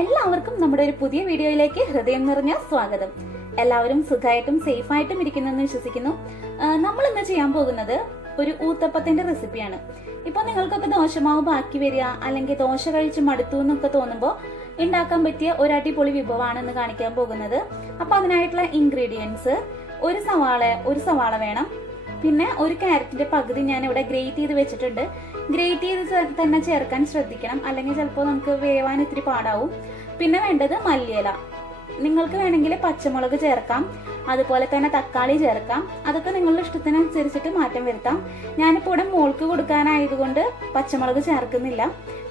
എല്ലാവർക്കും നമ്മുടെ ഒരു പുതിയ വീഡിയോയിലേക്ക് ഹൃദയം നിറഞ്ഞ സ്വാഗതം. എല്ലാവരും സുഖമായിട്ടും സേഫായിട്ടും ഇരിക്കുന്നെന്ന് വിശ്വസിക്കുന്നു. നമ്മൾ ഇന്ന് ചെയ്യാൻ പോകുന്നത് ഒരു ഊത്തപ്പത്തിന്റെ റെസിപ്പിയാണ്. ഇപ്പൊ നിങ്ങൾക്കൊക്കെ ദോശമാവ് ബാക്കി വരിക, അല്ലെങ്കിൽ ദോശ കഴിച്ച് മടുത്തു എന്നൊക്കെ തോന്നുമ്പോൾ ഉണ്ടാക്കാൻ പറ്റിയ ഒരു അടിപൊളി വിഭവമാണെന്ന് കാണിക്കാൻ പോകുന്നത്. അപ്പൊ അതിനായിട്ടുള്ള ഇൻഗ്രീഡിയൻസ്: ഒരു സവാള വേണം. പിന്നെ ഒരു ക്യാരറ്റിന്റെ പകുതി ഞാൻ ഇവിടെ ഗ്രേറ്റ് ചെയ്ത് വെച്ചിട്ടുണ്ട്. ഗ്രേറ്റ് ചെയ്ത് തന്നെ ചേർക്കാൻ ശ്രദ്ധിക്കണം, അല്ലെങ്കിൽ ചിലപ്പോൾ നമുക്ക് വേവാൻ ഇത്തിരി പാടാവും. പിന്നെ വേണ്ടത് മല്ലിയില. നിങ്ങൾക്ക് വേണമെങ്കിൽ പച്ചമുളക് ചേർക്കാം, അതുപോലെ തന്നെ തക്കാളി ചേർക്കാം. അതൊക്കെ നിങ്ങളുടെ ഇഷ്ടത്തിനനുസരിച്ചിട്ട് മാറ്റം വരുത്താം. ഞാനിപ്പോൾ ഇവിടെ മോൾക്ക് കൊടുക്കാനായതുകൊണ്ട് പച്ചമുളക് ചേർക്കുന്നില്ല.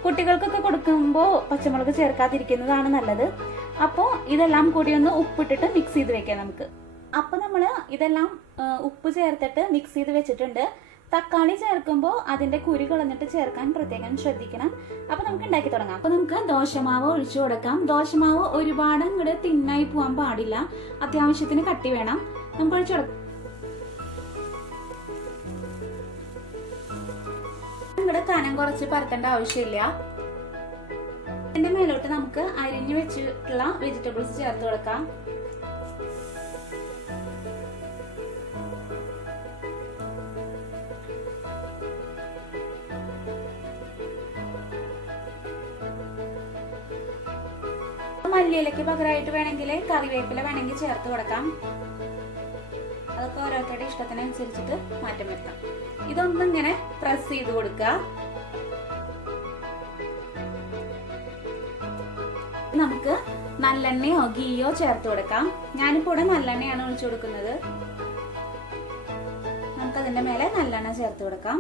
കുട്ടികൾക്കൊക്കെ കൊടുക്കുമ്പോൾ പച്ചമുളക് ചേർക്കാതിരിക്കുന്നതാണ് നല്ലത്. അപ്പോൾ ഇതെല്ലാം കൂടി ഒന്ന് ഉപ്പിട്ടിട്ട് മിക്സ് ചെയ്ത് വെക്കാം നമുക്ക്. അപ്പൊ നമ്മള് ഇതെല്ലാം ഉപ്പ് ചേർത്തിട്ട് മിക്സ് ചെയ്ത് വെച്ചിട്ടുണ്ട്. തക്കാളി ചേർക്കുമ്പോൾ അതിന്റെ കുരു കളഞ്ഞിട്ട് ചേർക്കാൻ പ്രത്യേകം ശ്രദ്ധിക്കണം. അപ്പൊ നമുക്ക് ഉണ്ടാക്കി തുടങ്ങാം. അപ്പൊ നമുക്ക് ദോശമാവ് ഒഴിച്ചു കൊടുക്കാം. ദോശമാവ് ഒരുപാട് ഇങ്ങോട്ട് തിന്നായി പോവാൻ പാടില്ല, അത്യാവശ്യത്തിന് കട്ടി വേണം. നമുക്ക് ഒഴിച്ചു കൊടുക്കാം. ഇവിടെ കനം കുറച്ച് പരത്തേണ്ട ആവശ്യമില്ല. അതിന്റെ മേലോട്ട് നമുക്ക് അരിഞ്ഞു വെച്ചിട്ടുള്ള വെജിറ്റബിൾസ് ചേർത്ത് കൊടുക്കാം. മല്ലിയിലയ്ക്ക് പകരമായിട്ട് വേണമെങ്കിൽ കറിവേപ്പില വേണമെങ്കിൽ ചേർത്ത് കൊടുക്കാം. അതൊക്കെ ഓരോരുത്തരുടെ ഇഷ്ടത്തിനനുസരിച്ചിട്ട് മാറ്റം വരുത്താം. ഇതൊന്നിങ്ങനെ പ്രസ് ചെയ്ത് കൊടുക്കുക. നമുക്ക് നല്ലെണ്ണയോ ഗീയോ ചേർത്ത് കൊടുക്കാം. ഞാനിപ്പോ ഇവിടെ നല്ലെണ്ണയാണ് ഒഴിച്ചു കൊടുക്കുന്നത്. നമുക്ക് അതിന്റെ മേലെ നല്ലെണ്ണ ചേർത്ത് കൊടുക്കാം.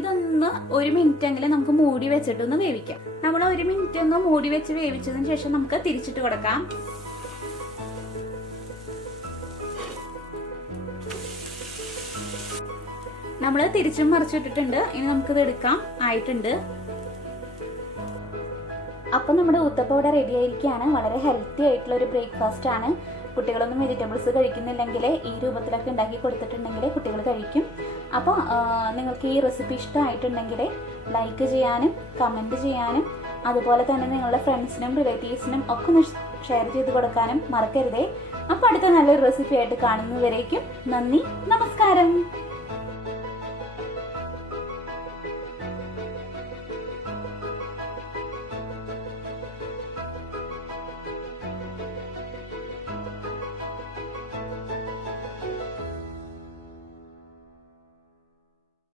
ഇതൊന്ന് ഒരു മിനിറ്റ് എങ്കിലും നമുക്ക് മൂടി വെച്ചിട്ടൊന്ന് വേവിക്കാം. നമ്മൾ ഒരു മിനിറ്റ് ഒന്ന് മൂടി വെച്ച് വേവിച്ചതിന് ശേഷം നമുക്ക് തിരിച്ചിട്ട് കൊടുക്കാം. നമ്മൾ തിരിച്ചും മറിച്ചിട്ടിട്ടുണ്ട്. ഇനി നമുക്കിത് എടുക്കാം. ആയിട്ടുണ്ട്. അപ്പൊ നമ്മുടെ ഊത്തപ്പം ഇവിടെ റെഡി ആയിരിക്കുകയാണ്. വളരെ ഹെൽത്തി ആയിട്ടുള്ള ഒരു ബ്രേക്ക്ഫാസ്റ്റ് ആണ്. കുട്ടികളൊന്നും വെജിറ്റബിൾസ് കഴിക്കുന്നില്ലെങ്കിൽ ഈ രൂപത്തിലൊക്കെ ഉണ്ടാക്കി കൊടുത്തിട്ടുണ്ടെങ്കിൽ കുട്ടികൾ കഴിക്കും. അപ്പോൾ നിങ്ങൾക്ക് ഈ റെസിപ്പി ഇഷ്ടമായിട്ടുണ്ടെങ്കിൽ ലൈക്ക് ചെയ്യാനും കമൻറ്റ് ചെയ്യാനും അതുപോലെ തന്നെ നിങ്ങളുടെ ഫ്രണ്ട്സിനും റിലേറ്റീവ്സിനും ഒക്കെ ഒന്ന് ഷെയർ ചെയ്ത് കൊടുക്കാനും മറക്കരുതേ. അപ്പോൾ അടുത്ത നല്ലൊരു റെസിപ്പി ആയിട്ട് കാണുന്നവരേക്കും നന്ദി, നമസ്കാരം.